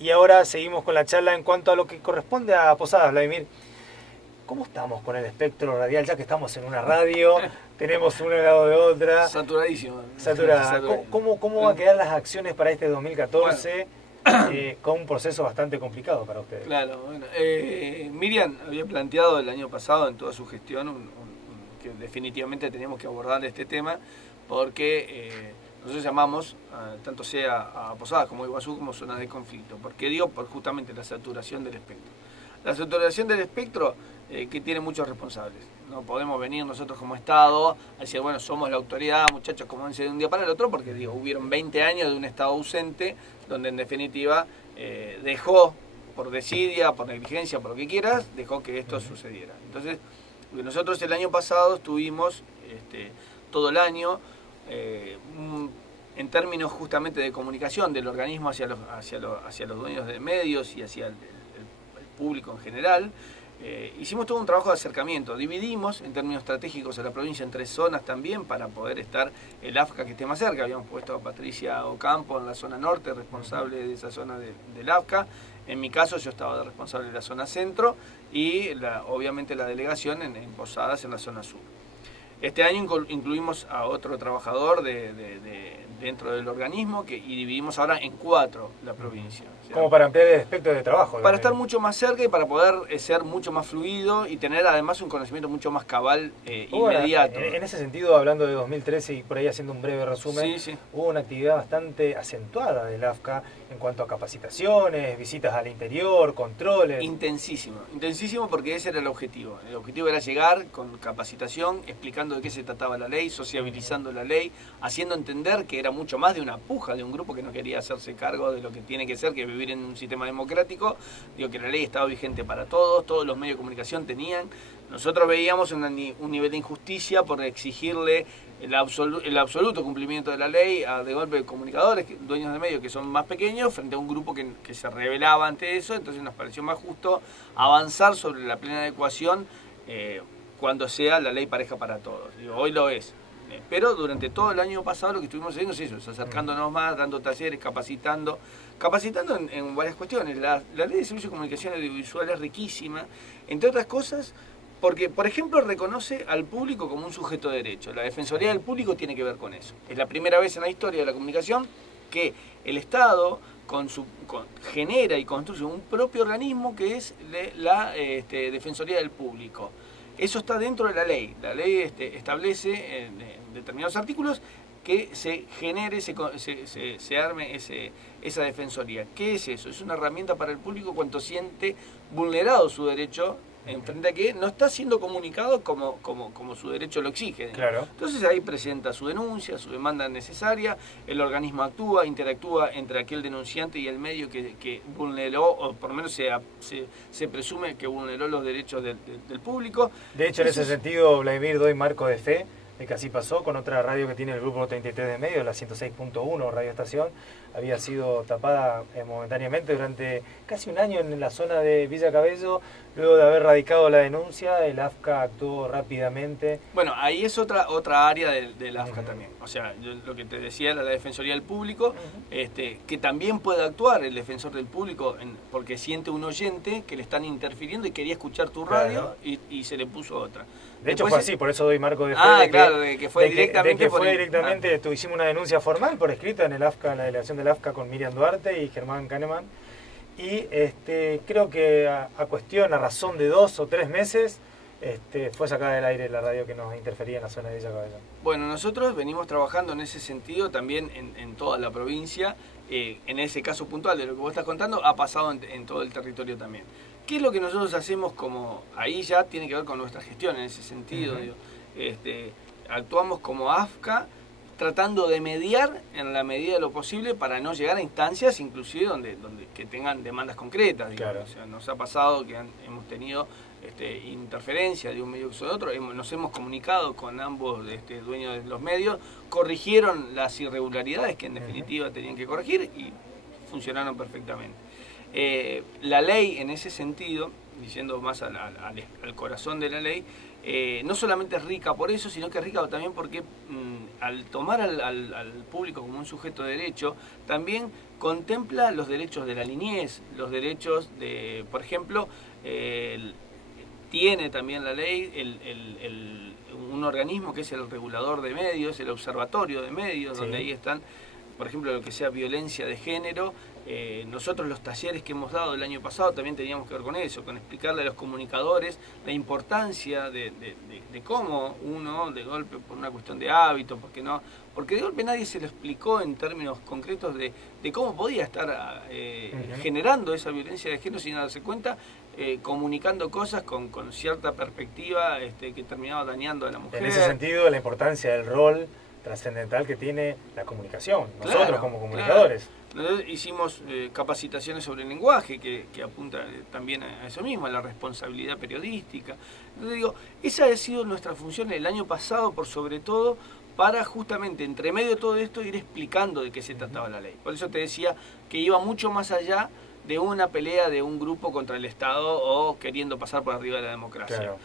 Y ahora seguimos con la charla en cuanto a lo que corresponde a Posadas, Vladimir. ¿Cómo estamos con el espectro radial? Ya que estamos en una radio, tenemos una al lado de otra. Saturadísimo. Saturada. ¿Cómo va a quedar las acciones para este 2014? Bueno. Con un proceso bastante complicado para ustedes. Claro, bueno. Miriam había planteado el año pasado en toda su gestión que definitivamente teníamos que abordar este tema porque nosotros llamamos, tanto sea a Posadas como a Iguazú, como zonas de conflicto. ¿Por qué digo? Por justamente la saturación del espectro. La saturación del espectro que tiene muchos responsables. No podemos venir nosotros como Estado a decir, bueno, somos la autoridad, muchachos, como de un día para el otro, porque digo, hubieron 20 años de un Estado ausente, donde en definitiva dejó, por desidia, por negligencia, por lo que quieras, dejó que esto sucediera. Entonces, nosotros el año pasado estuvimos todo el año en términos justamente de comunicación del organismo hacia los dueños de medios y hacia el público en general. Hicimos todo un trabajo de acercamiento, dividimos en términos estratégicos a la provincia en 3 zonas también para poder estar el AFCA que esté más cerca. Habíamos puesto a Patricia Ocampo en la zona norte, responsable de esa zona del AFCA. En mi caso yo estaba de responsable de la zona centro y obviamente la delegación en Posadas en la zona sur. Este año incluimos a otro trabajador dentro del organismo y dividimos ahora en 4 la provincia. O sea, como para ampliar el espectro de trabajo. Para estar mucho más cerca y para poder ser mucho más fluido y tener además un conocimiento mucho más cabal inmediato. En ese sentido, hablando de 2013 y por ahí haciendo un breve resumen, sí. Hubo una actividad bastante acentuada del AFCA en cuanto a capacitaciones, visitas al interior, controles. Intensísimo porque ese era el objetivo. El objetivo era llegar con capacitación, explicando de qué se trataba la ley, sociabilizando la ley, haciendo entender que era mucho más de una puja de un grupo que no quería hacerse cargo de lo que tiene que ser, que vivir en un sistema democrático. Digo que la ley estaba vigente para todos los medios de comunicación tenían. Nosotros veíamos un nivel de injusticia por exigirle el absoluto cumplimiento de la ley a de golpe comunicadores, dueños de medios que son más pequeños, frente a un grupo que se rebelaba ante eso. Entonces nos pareció más justo avanzar sobre la plena adecuación cuando sea la ley pareja para todos. Digo, hoy lo es. Pero durante todo el año pasado lo que estuvimos haciendo es eso, es acercándonos más, dando talleres, capacitando en varias cuestiones. La ley de servicios de comunicación audiovisual es riquísima, entre otras cosas, porque, por ejemplo, reconoce al público como un sujeto de derecho. La Defensoría del Público tiene que ver con eso. Es la primera vez en la historia de la comunicación que el Estado genera y construye un propio organismo que es la Defensoría del Público. Eso está dentro de la ley. La ley establece en determinados artículos que se genere, se arme esa defensoría. ¿Qué es eso? Es una herramienta para el público cuando siente vulnerado su derecho en frente a que no está siendo comunicado como su derecho lo exige. Claro. Entonces ahí presenta su denuncia, su demanda necesaria, el organismo interactúa entre aquel denunciante y el medio que vulneró, o por lo menos se presume que vulneró los derechos del público. De hecho, en ese sentido, Vladimir, doy marco de fe de que así pasó con otra radio que tiene el grupo 33 de medios, la 106.1 Radio Estación. Había sido tapada momentáneamente durante casi un año en la zona de Villa Cabello. Luego de haber radicado la denuncia, el AFCA actuó rápidamente. Bueno, ahí es otra área del AFCA también. O sea, yo lo que te decía era la Defensoría del Público, que también puede actuar el defensor del público porque siente un oyente que le están interfiriendo y quería escuchar tu radio, claro, y se le puso otra. De hecho fue así, por eso doy marco de fe. De que fue directamente. Hicimos una denuncia formal por escrito en el AFCA, en la delegación del AFCA con Miriam Duarte y Germán Kahneman. Y creo que a razón de 2 o 3 meses, fue sacada del aire la radio que nos interfería en la zona de Villa Cabello. Bueno, nosotros venimos trabajando en ese sentido también en toda la provincia. En ese caso puntual de lo que vos estás contando, ha pasado en todo el territorio también. ¿Qué es lo que nosotros hacemos ahí ya tiene que ver con nuestra gestión en ese sentido? Digo, actuamos como AFCA tratando de mediar en la medida de lo posible para no llegar a instancias inclusive donde que tengan demandas concretas. Claro. O sea, nos ha pasado que hemos tenido interferencia de un medio que de otro, nos hemos comunicado con ambos dueños de los medios, corrigieron las irregularidades que en definitiva tenían que corregir y funcionaron perfectamente. La ley en ese sentido yendo más al corazón de la ley, no solamente es rica por eso, sino que es rica también porque al tomar al público como un sujeto de derecho, también contempla los derechos de la niñez, los derechos de, por ejemplo, tiene también la ley un organismo que es el regulador de medios, el observatorio de medios, sí, donde ahí están, por ejemplo, lo que sea violencia de género. Nosotros los talleres que hemos dado el año pasado también teníamos que ver con eso, con explicarle a los comunicadores la importancia de cómo uno, de golpe, por una cuestión de hábito, porque de golpe nadie se lo explicó en términos concretos de cómo podía estar generando esa violencia de género sin darse cuenta, comunicando cosas con cierta perspectiva que terminaba dañando a la mujer. En ese sentido, la importancia del rol trascendental que tiene la comunicación, nosotros claro, como comunicadores. Claro. Nosotros hicimos capacitaciones sobre el lenguaje que apunta también a eso mismo, a la responsabilidad periodística. Entonces digo, esa ha sido nuestra función el año pasado, por sobre todo, para justamente entre medio de todo esto ir explicando de qué se trataba la ley. Por eso te decía que iba mucho más allá de una pelea de un grupo contra el Estado o queriendo pasar por arriba de la democracia. Claro.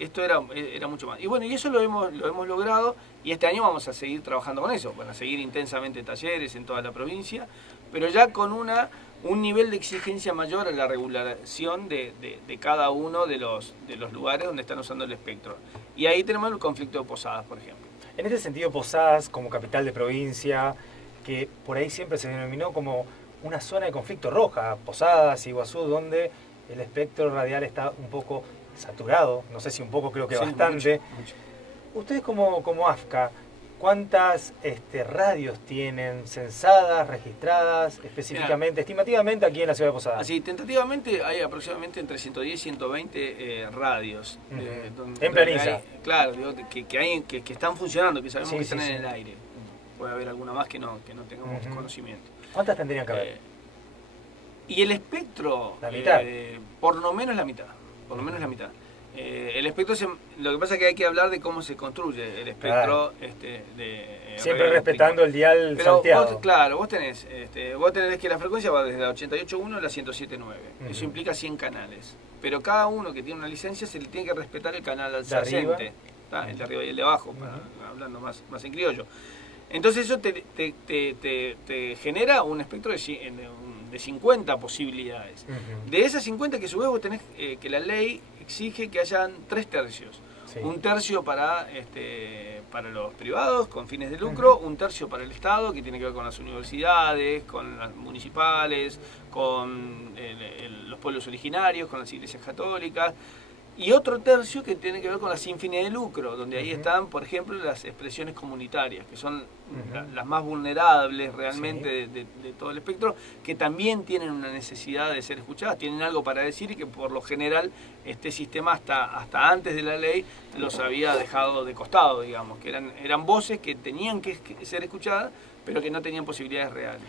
Esto era mucho más. Y bueno, y eso lo hemos logrado, y este año vamos a seguir trabajando con eso, van a seguir intensamente talleres en toda la provincia, pero ya con un nivel de exigencia mayor a la regulación de cada uno de los lugares donde están usando el espectro. Y ahí tenemos el conflicto de Posadas, por ejemplo. En este sentido, Posadas, como capital de provincia, que por ahí siempre se denominó como una zona de conflicto roja, Posadas, Iguazú, donde el espectro radial está un poco saturado, no sé si un poco, creo que sí, bastante. Mucho. Ustedes como AFCA, ¿cuántas radios tienen censadas, registradas específicamente, estimativamente aquí en la ciudad de Posadas? Así, tentativamente hay aproximadamente entre 110 y 120 radios. En planilla. Claro, que están funcionando, que sabemos que están en el aire. Puede haber alguna más que no tengamos conocimiento. ¿Cuántas tendrían que haber? Y el espectro, la mitad. Por lo menos la mitad. Por lo menos la mitad. El espectro, lo que pasa es que hay que hablar de cómo se construye el espectro. Claro. Siempre respetando el dial salteado. Claro, vos tenés que la frecuencia va desde la 88.1 a la 107.9. Eso implica 100 canales. Pero cada uno que tiene una licencia se le tiene que respetar el canal adyacente. El de arriba y el de abajo, hablando más en criollo. Entonces eso te genera un espectro de 50 posibilidades. De esas 50 que a su vez vos tenés que la ley exige que hayan 3 tercios. Sí. Un tercio para los privados con fines de lucro, un tercio para el Estado, que tiene que ver con las universidades, con las municipales, con los pueblos originarios, con las iglesias católicas. Y otro tercio que tiene que ver con las sin fines de lucro, donde ahí están, por ejemplo, las expresiones comunitarias, que son las más vulnerables realmente de todo el espectro, que también tienen una necesidad de ser escuchadas, tienen algo para decir y que por lo general este sistema hasta antes de la ley los había dejado de costado, digamos, que eran voces que tenían que ser escuchadas, pero que no tenían posibilidades reales.